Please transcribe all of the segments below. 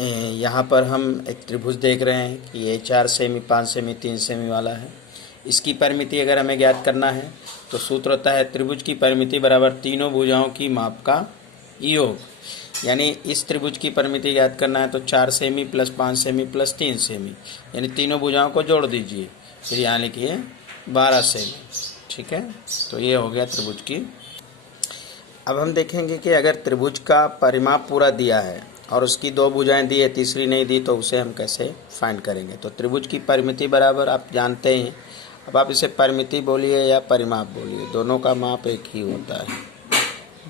यहाँ पर हम एक त्रिभुज देख रहे हैं कि ये 4 सेमी, 5 सेमी, 3 सेमी वाला है। इसकी परिमिति अगर हमें ज्ञात करना है तो सूत्र होता है त्रिभुज की परिमिति बराबर तीनों भुजाओं की माप का योग। यानी इस त्रिभुज की परिमिति ज्ञात करना है तो 4 semi plus 5 semi plus 3 semi, यानी तीनों भुजाओं को जोड़ दीजिए। फिर यहाँ लिखिए 12 सेमी। ठीक है, तो ये हो गया त्रिभुज की। अब हम देखेंगे कि अगर त्रिभुज का परिमाप पूरा दिया है और उसकी 2 भुजाएं दी है, तीसरी नहीं दी, तो उसे हम कैसे फाइंड करेंगे। तो त्रिभुज की परिमिति बराबर आप जानते हैं। अब आप इसे परिमिति बोलिए या परिमाप बोलिए, दोनों का माप एक ही होता है।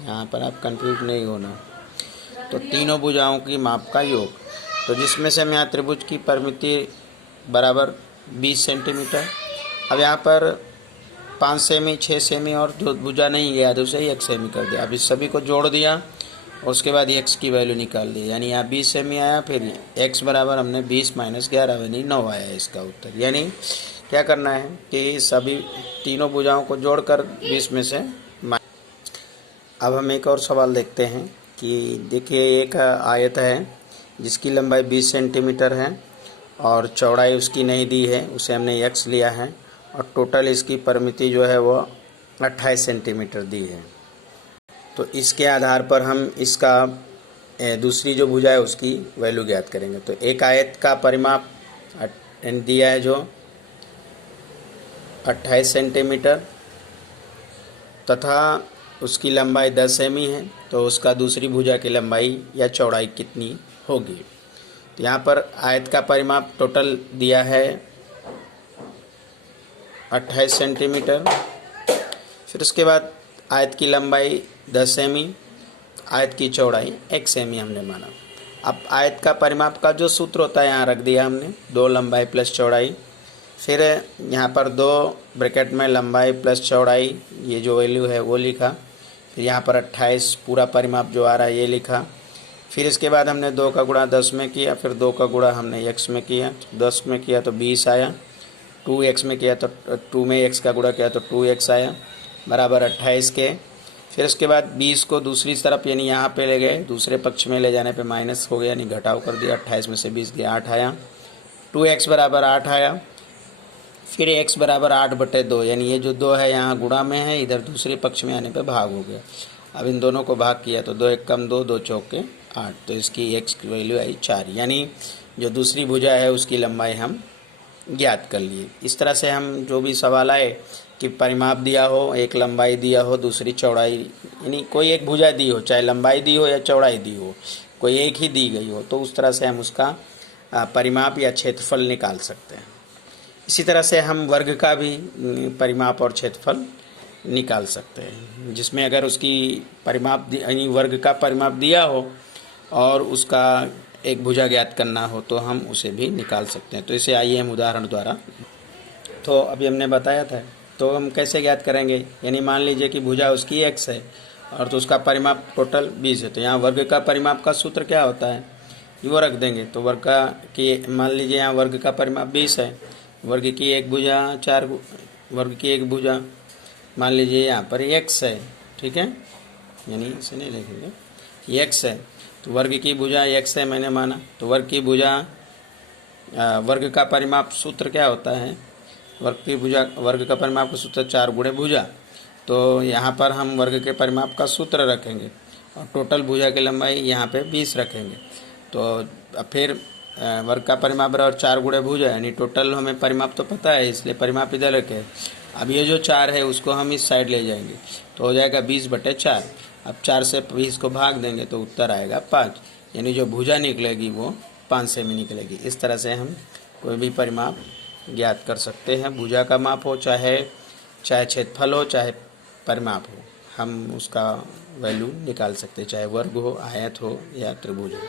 यहाँ पर आप कंफ्यूज नहीं होना। तो तीनों भुजाओं की माप का योग, तो जिसमें से हम यहाँ त्रिभुज की परिमिति बराबर 20 सेंटीमीटर। अब यहाँ पर 5 सेमी, 6 सेमी और जो भुजा नहीं गया तो उसे 1 सेमी कर दिया। अब इस सभी को जोड़ दिया और उसके बाद x की वैल्यू निकाल दी, यानी यहाँ 20 सेमी आया। फिर x बराबर हमने 20 माइनस 11 यानी 9 आया इसका उत्तर। यानी क्या करना है कि सभी तीनों भुजाओं को जोड़कर 20 में से। अब हम एक और सवाल देखते हैं कि देखिए एक आयत है जिसकी लंबाई 20 सेंटीमीटर है और चौड़ाई उसकी नहीं दी है, उसे हमने x लिया है और टोटल इसकी परिमिति जो है वो 28 सेंटीमीटर दी है। तो इसके आधार पर हम इसका दूसरी जो भुजा है उसकी वैल्यू ज्ञात करेंगे। तो एक आयत का परिमाप दिया है जो 28 सेंटीमीटर तथा उसकी लंबाई 10 सेमी है, तो उसका दूसरी भुजा की लंबाई या चौड़ाई कितनी होगी। तो यहाँ पर आयत का परिमाप टोटल दिया है 28 सेंटीमीटर। फिर उसके बाद आयत की लंबाई 10 सेमी, आयत की चौड़ाई 1 सेमी हमने माना। अब आयत का परिमाप का जो सूत्र होता है यहाँ रख दिया हमने, 2 लंबाई प्लस चौड़ाई। फिर यहाँ पर 2 ब्रैकेट में लंबाई प्लस चौड़ाई, ये जो वैल्यू है वो लिखा। फिर यहाँ पर 28 पूरा परिमाप जो आ रहा है ये लिखा। फिर इसके बाद हमने 2 का गुणा 10 में किया, फिर 2 का गुणा हमने x में किया, 10 में किया तो 20 आया, 2x में किया तो 2 में x का गुणा किया तो 2x आया बराबर 28 के। फिर उसके बाद 20 को दूसरी तरफ यानी यहाँ पे ले गए, दूसरे पक्ष में ले जाने पे माइनस हो गया यानी घटाव कर दिया, 28 में से 20 दिया 8 आया, 2x बराबर 8 आया। फिर x बराबर 8/2 यानी ये जो 2 है यहाँ गुणा में है, इधर दूसरे पक्ष में आने पे भाग हो गया। अब इन दोनों को भाग किया तो 2 1 कम 2, 2 चौके 8, तो इसकी x की वैल्यू आई 4। यानी जो दूसरी भुजा है उसकी लंबाई हम ज्ञात कर लिए। इस तरह से हम जो भी सवाल आए कि परिमाप दिया हो, एक लंबाई दिया हो, दूसरी चौड़ाई, यानी कोई एक भुजा दी हो, चाहे लंबाई दी हो या चौड़ाई दी हो, कोई एक ही दी गई हो, तो उस तरह से हम उसका परिमाप या क्षेत्रफल निकाल सकते हैं। इसी तरह से हम वर्ग का भी परिमाप और क्षेत्रफल निकाल सकते हैं, जिसमें अगर उसकी परिमाप यानी वर्ग का परिमाप दिया हो और उसका एक भुजा ज्ञात करना हो तो हम उसे भी निकाल सकते हैं। तो इसे आइए हम उदाहरण द्वारा, तो अभी हमने बताया था, तो हम कैसे ज्ञात करेंगे। यानी मान लीजिए कि भुजा उसकी x है और तो उसका परिमाप टोटल 20 है, तो यहाँ वर्ग का परिमाप का सूत्र क्या होता है वो रख देंगे। तो वर्ग का कि मान लीजिए यहाँ वर्ग का परिमाप 20 है, वर्ग की एक भुजा 4 वर्ग की एक भुजा मान लीजिए यहाँ पर x है, ठीक है, यानी इसे नहीं लिखेंगे, x है तो वर्ग की भुजा x है मैंने माना। तो वर्ग की भुजा वर्ग का परिमाप सूत्र क्या होता है, वर्ग की भुजा वर्ग का परिमाप का सूत्र 4 गुणे भुजा। तो यहाँ पर हम वर्ग के परिमाप का सूत्र रखेंगे और टोटल भुजा की लंबाई यहाँ पे 20 रखेंगे। तो अब फिर वर्ग का परिमाप बराबर 4 गुणे भुजा, यानी टोटल हमें परिमाप तो पता है इसलिए परिमाप इधर रखे। अब ये जो 4 है उसको हम इस साइड ले जाएंगे तो हो जाएगा 20/4। अब 4 से 20 को भाग देंगे तो उत्तर आएगा 5, यानी जो भुजा निकलेगी वो 5 सेमी निकलेगी। इस तरह से हम कोई भी परिमाप ज्ञात कर सकते हैं, भुजा का माप हो चाहे क्षेत्रफल हो चाहे परिमाप हो, हम उसका वैल्यू निकाल सकते हैं, चाहे वर्ग हो, आयत हो या त्रिभुज हो।